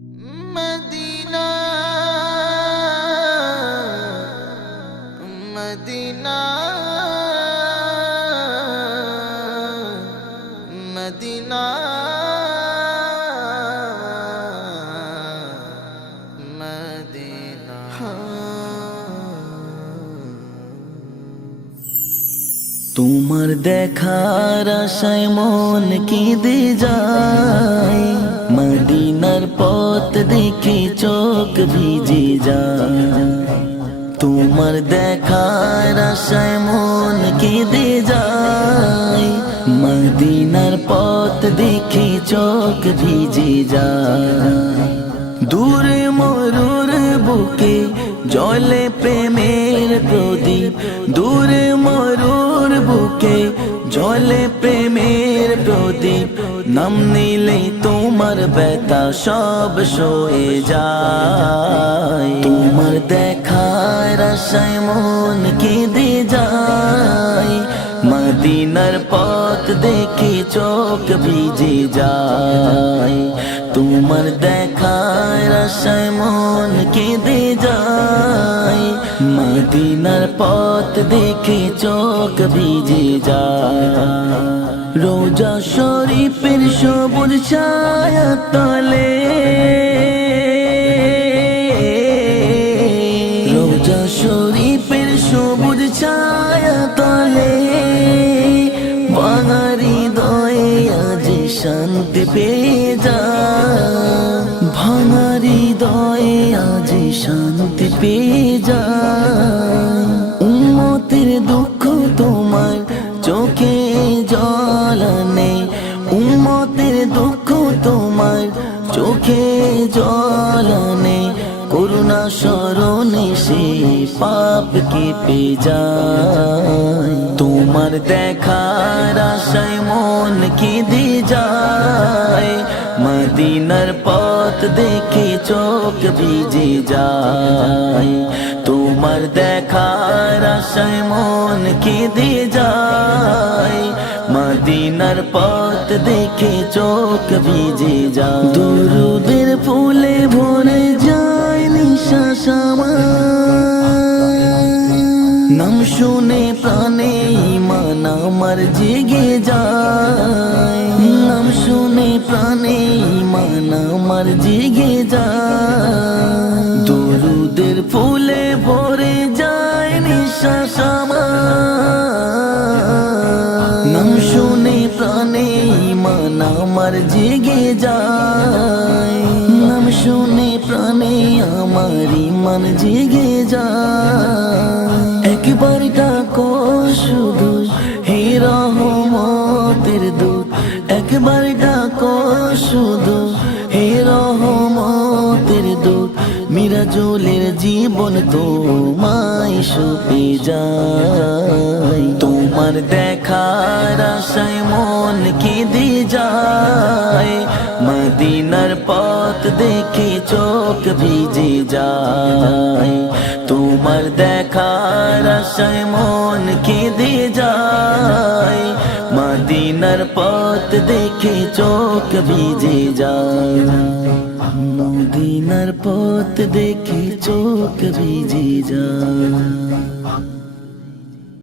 Medina Medina Medina Medina তোমার দেখার আশায় মন কেঁদে যায়, মদিনার পথ দেখে চোখ ভিজে যায়। তোমার দেখার আশায় মন কেঁদে যায়, মদিনার পথ দেখে চোখ ভিজে যায়। দূরে মরুর বুকে জলে প্রেমের প্রদীপ, দূরে মরুর বুকে জলে প্রেমের প্রদীপ। নাম নিলে তোমার ব্যথা সব সয়ে যায়। তোমার দেখার আশায় মন কেঁদে যায়, মদিনার পথ দেখে চোখ ভিজে যায়। তোমার দেখার আশায় মন কেঁদে যায়, মদিনার পথ দেখে চোখ ভিজে যায়। রোজা শরীফের সবুজ ছায়া তলে, রোজা শরীফের সবুজ ছায়া তলে, ভাঙারি হৃদয়ে আজ শান্তি পেয়ে যায়, ভাঙারি হৃদয়ে আজ শান্তি পেয়ে যায়। উম্মতের দুঃখ তোমার চোখে জল আনে, উম্মতের দুঃখ তোমার চোখে জল আনে। করুণা স্মরণে সে পাপ কেঁপে যায়। তোমার দেখার আশায় মন কেঁদে যায়, মদিনার পথ দেখে চোখ ভিজে যায়। তোমার দেখার আশায় মন কেঁদে যায়, মদিনার পথ দেখে চোখ ভিজে যায়। দুরুদের ফুলে ভরে যায় নিঃশ্বাস আমার, নাম শুনে প্রাণে ঈমান আমার জেগে যায়, নাম শুনে প্রাণে ঈমান আমার জেগে যায়। দুরুদের ফুলে ভরে যায় নিঃশ্বাস আমার, নাম শুনে প্রাণে ঈমান আমার জেগে যায়, নাম শুনে প্রাণে আমার ঈমান জেগে যায়। একবার ডাকো শুধু হে রহমতের দূত, একবার ডাকো শুধু হে রহমতের দূত। মিরাজুলের জীবন তোমায় সঁপে যায়। তোমার দেখার আশায় মন কেঁদে যায়, মদিনার পথ দেখে চোখ ভিজে যায়। তোমার দেখার আশায় মন কেঁদে যায়, মদিনার পথ দেখে চোখ ভিজে যায়। মদিনার পথ দেখে চোখ ভিজে যায়।